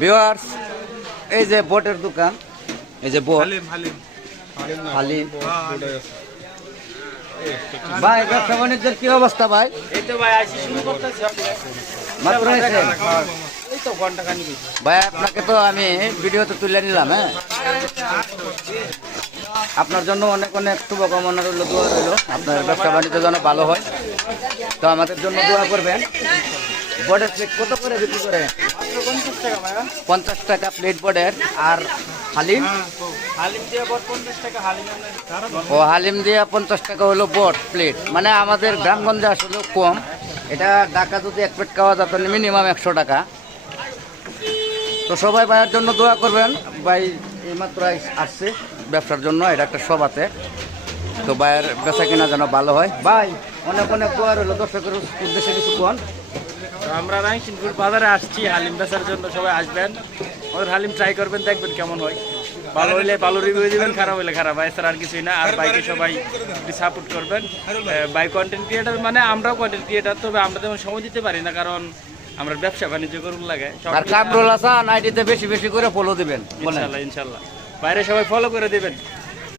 Viewers, এই যে বোটের দোকান, এই যে বোট হালিম। ভাই ব্যবসা বাণিজ্যের কি অবস্থা ভাই? এই তো ভাই আইসি শুরু করতেছি মাত্র এসে এই তো ঘন্টা খানিক ভাই, আপনাকে তো আমি ভিডিওতে তুলে নিলাম। হ্যাঁ, আপনার জন্য অনেক অনেক শুভকামনা রইল, দোয়া রইল, আপনার ব্যবসা বাণিজ্য যেন ভালো হয়। তো আমাদের জন্য দোয়া করবেন। বোর্ডের প্লেট কত করে বিক্রি করে? 50 টাকা ভাই। 50 টাকা প্লেট বোর্ডের। আর হালিম? হালিম দিয়ে বট 50 টাকা হালিম। ও হালিম দিয়ে 50 টাকা হলো বোর্ড প্লেট। মানে আমাদের গ্রামগঞ্জে আসলে কম। এটা ঢাকা যদি এক প্লেট খাওয়া যেত মিনিমাম 100 টাকা। তো সবাই ভাইয়ের জন্য দোয়া করবেন। ভাই এইমাত্র আসছে ব্যবসার জন্য, এটা একটা সভাতে। তো ভাইয়ের বেচা কিনা যেন ভালো হয়। ভাই অনেক অনেক দোয়া রইল, দর্শকের উদ্দেশ্যে কিছু কোন। আমরা রাইসিনপুর বাজারে আসছি হালিম বেচার জন্য, সবাই আসবেন, ওদের হালিম ট্রাই করবেন, দেখবেন কেমন হয়। ভালো হইলে ভালো রিভিউ দিবেন, খারাপ হইলে খারাপ। এছাড়া আর কিছুই না। আর বাইকে সবাই একটু সাপোর্ট করবেন। বাই কন্টেন্ট ক্রিয়েটার মানে আমরাও কন্টেন্ট ক্রিয়েটার, তবে আমরা তেমন সময় দিতে পারি না, কারণ আমরা ব্যবসা বাণিজ্য করুন লাগে। আর কাপড় আইডিতে বেশি বেশি করে ফলো দিবেন। ইনশাল্লাহ ইনশাল্লাহ বাইরে সবাই ফলো করে দিবেন।